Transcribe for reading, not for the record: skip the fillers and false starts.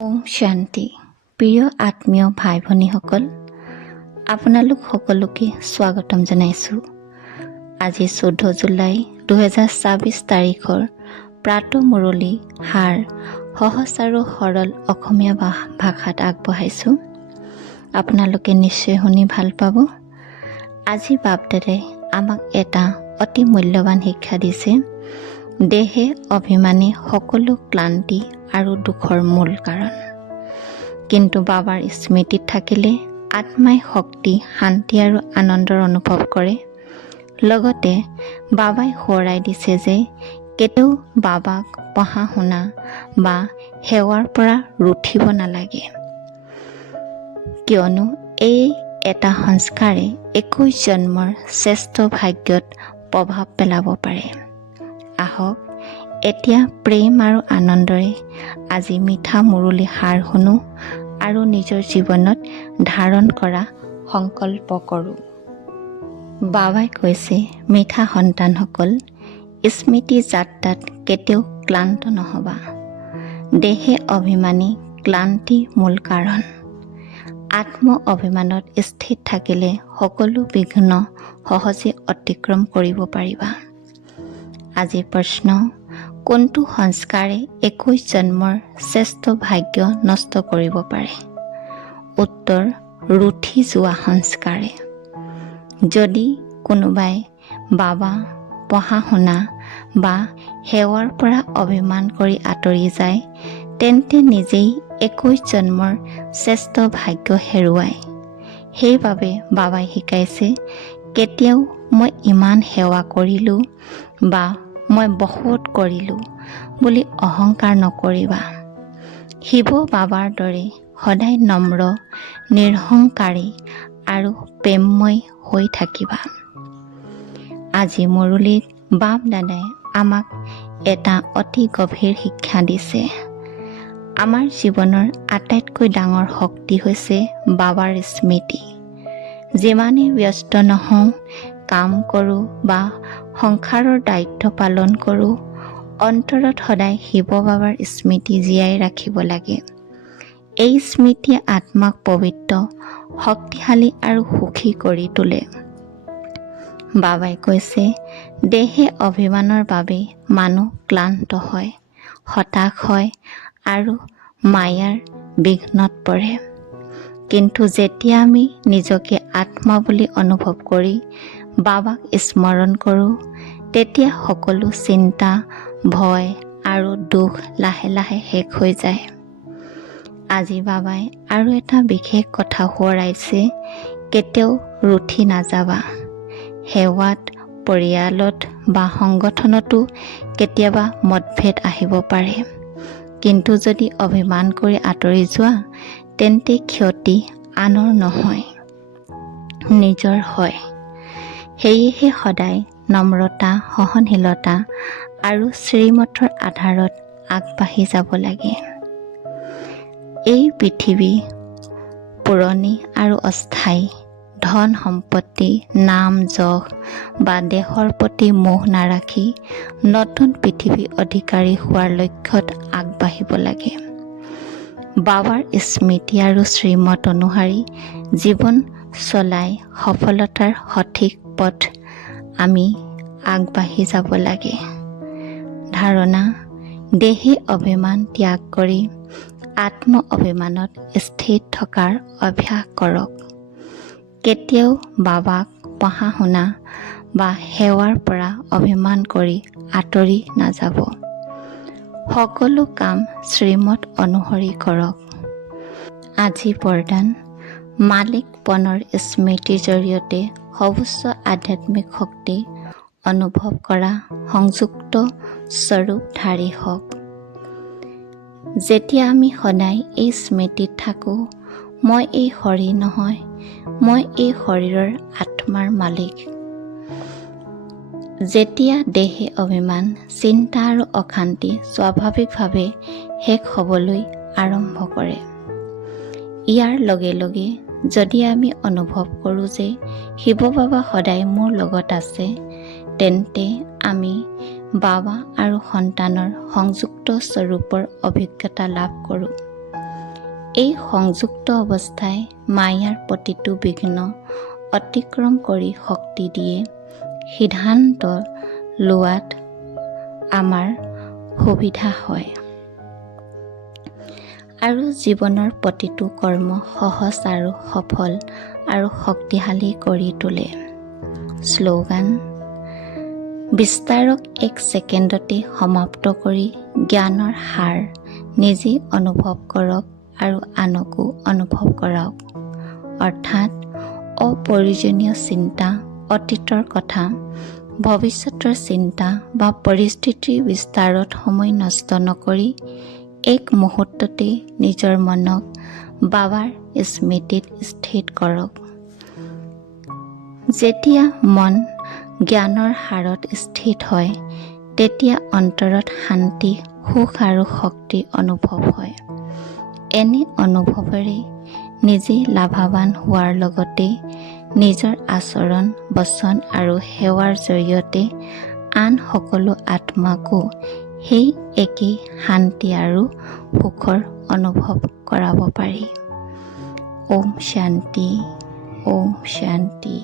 ওম শান্তি। প্ৰিয় আত্মীয় ভাই ভনীসকল, আপোনালোক সকলোকে স্বাগতম জনাইছোঁ। আজি 14 জুলাই 2024 তাৰিখৰ প্ৰাতঃ মুৰলী সাৰ সহজ আৰু সৰল অসমীয়া ভাষাত আগবঢ়াইছোঁ। আপোনালোকে নিশ্চয় শুনি ভাল পাব। আজি বাপদাদাই আমাক এটা অতি মূল্যৱান শিক্ষা দিছে। দেহে অভিমানী সকলো ক্লান্তি আৰু দুখৰ মূল কাৰণ। কিন্তু বাবাৰ স্মৃতিত থাকিলে আত্মাই শক্তি, শান্তি আৰু আনন্দৰ অনুভৱ কৰে। লগতে বাবাই সোঁৱৰাই দিছে যে কেতিয়াও বাবাক পঢ়া শুনা বা সেৱাৰ পৰা ৰুঠিব নালাগে, কিয়নো এই এটা সংস্কাৰে 21 জন্মৰ শ্ৰেষ্ঠ ভাগ্যত প্ৰভাৱ পেলাব পাৰে। আহক এতিয়া প্ৰেম আৰু আনন্দৰে আজি মিঠা মুৰলী সাৰ শুনো আৰু নিজৰ জীৱনত ধাৰণ কৰা সংকল্প কৰোঁ। বাবাই কৈছে, মিঠা সন্তানসকল, স্মৃতি যাত্ৰাত কেতিয়াও ক্লান্ত নহবা। দেহে অভিমানী ক্লান্তি মূল কাৰণ। আত্ম অভিমানত স্থিৰ থাকিলে সকলো বিঘ্ন সহজে অতিক্ৰম কৰিব পাৰিবা। আজি প্ৰশ্ন, কোনটো সংস্কাৰে 21 জন্মৰ শ্ৰেষ্ঠ ভাগ্য নষ্ট কৰিব পাৰে? উত্তৰ, ৰুঠি যোৱা সংস্কাৰে। যদি কোনোবাই বাবা, পঢ়া শুনা বা সেৱাৰ পৰা অভিমান কৰি আঁতৰি যায়, তেন্তে নিজেই 21 জন্মৰ শ্ৰেষ্ঠ ভাগ্য হেৰুৱায়। সেইবাবে বাবাই শিকাইছে, কেতিয়াও মই ইমান সেৱা কৰিলোঁ বা মই বহুত কৰিলোঁ বুলি অহংকাৰ নকৰিবা। শিৱ বাবাৰ দৰে সদায় নম্ৰ, নিৰহংকাৰী আৰু প্ৰেমময় হৈ থাকিবা। আজি মুৰলীত বাপ দাদাই আমাক এটা অতি গভীৰ শিক্ষা দিছে। আমাৰ জীৱনৰ আটাইতকৈ ডাঙৰ শক্তি হৈছে বাবাৰ স্মৃতি। যিমানেই ব্যস্ত নহওঁ, কাম কৰোঁ বা সংসাৰৰ দায়িত্ব পালন কৰোঁ, অন্তৰত সদায় শিৱ বাবাৰ স্মৃতি জীয়াই ৰাখিব লাগে। এই স্মৃতিয়ে আত্মাক পবিত্ৰ, শক্তিশালী আৰু সুখী কৰি তোলে। বাবাই কৈছে, দেহে অভিমানৰ বাবে মানুহ ক্লান্ত হয়, হতাশ হয় আৰু মায়াৰ বিঘ্নত পৰে। কিন্তু যেতিয়া আমি নিজকে আত্মা বুলি অনুভৱ কৰি বাবাক স্মৰণ কৰোঁ, তেতিয়া সকলো চিন্তা, ভয় আৰু দুখ লাহে লাহে শেষ হৈ যায়। আজি বাবাই আৰু এটা বিশেষ কথা সোঁৱৰাইছে, কেতিয়াও ৰুঠি নাযাবা। সেৱাত, পৰিয়ালত বা সংগঠনতো কেতিয়াবা মতভেদ আহিব পাৰে। কিন্তু যদি অভিমান কৰি আঁতৰি যোৱা, তেন্তে ক্ষতি আনৰ নহয়, নিজৰ হয়। সেয়েহে সদায় নম্ৰতা, সহনশীলতা আৰু শ্ৰীমতৰ আধাৰত আগবাঢ়ি যাব লাগে। এই পৃথিৱী পুৰণি আৰু অস্থায়ী। ধন সম্পত্তি, নাম যশ বা দেহৰ প্ৰতি মোহ নাৰাখি নতুন পৃথিৱী অধিকাৰী হোৱাৰ লক্ষ্যত আগবাঢ়িব লাগে। বাবাৰ স্মৃতি আৰু শ্ৰীমত অনুসৰি জীৱন চলাই সফলতাৰ সঠিক পথ আমি আগবাঢ়ি যাব লাগে। ধাৰণা, দেহে অভিমান ত্যাগ কৰি আত্ম অভিমানত স্থিৰ থকাৰ অভ্যাস কৰক। কেতিয়াও বাবাক, পঢ়া শুনা বা সেৱাৰ পৰা অভিমান কৰি আঁতৰি নাযাব। সকলো কাম শ্ৰীমত অনুসৰি কৰক। আজি বৰদান, মালিকপনৰ স্মৃতিৰ জৰিয়তে সৰ্বোচ্চ আধ্যাত্মিক শক্তি অনুভৱ কৰা সংযুক্ত স্বৰূপধাৰী হওক। যেতিয়া আমি সদায় এই স্মৃতিত থাকোঁ, মই এই শৰীৰ নহয়, মই এই শৰীৰৰ আত্মাৰ মালিক। যেতিয়া দেহে অভিমান, চিন্তা আৰু অশান্তি স্বাভাৱিকভাৱে শেষ হ'বলৈ আৰম্ভ কৰে। ইয়াৰ লগে লগে যদি আমি অনুভৱ কৰোঁ যে শিৱ বাবা সদায় মোৰ লগত আছে, তেন্তে আমি বাবা আৰু সন্তানৰ সংযুক্ত স্বৰূপৰ অভিজ্ঞতা লাভ কৰোঁ। এই সংযুক্ত অৱস্থাই মায়াৰ প্ৰতিটো বিঘ্ন অতিক্ৰম কৰি শক্তি দিয়ে। সিদ্ধান্ত লোৱাত আমাৰ সুবিধা হয় আৰু জীৱনৰ প্ৰতিটো কৰ্ম সহজ আৰু সফল আৰু শক্তিশালী কৰি তোলে। শ্লোগান: বিস্তাৰক এক ছেকেণ্ডতে সমাপ্ত কৰি জ্ঞানৰ সাৰ নিজে অনুভৱ কৰক আৰু আনকো অনুভৱ কৰাওক। অৰ্থাৎ অপ্ৰয়োজনীয় চিন্তা, অতীতৰ কথা, ভৱিষ্যতৰ চিন্তা বা পৰিস্থিতিৰ বিস্তাৰত সময় নষ্ট নকৰি এক মুহূৰ্ততে নিজৰ মনক বাবাৰ স্মৃতিত স্থিৰ কৰক। যেতিয়া মন জ্ঞানৰ হাৰত স্থিত হয়, তেতিয়া অন্তৰত শান্তি, সুখ আৰু শক্তি অনুভৱ হয়। এনে অনুভৱেৰে নিজে লাভৱান হোৱাৰ লগতে নিজৰ আচৰণ, বচন আৰু সেৱাৰ জৰিয়তে আন সকলো আত্মাকো সেই একেই শান্তি আৰু সুখৰ অনুভৱ কৰাব পাৰি। ওম শান্তি, ওম শান্তি।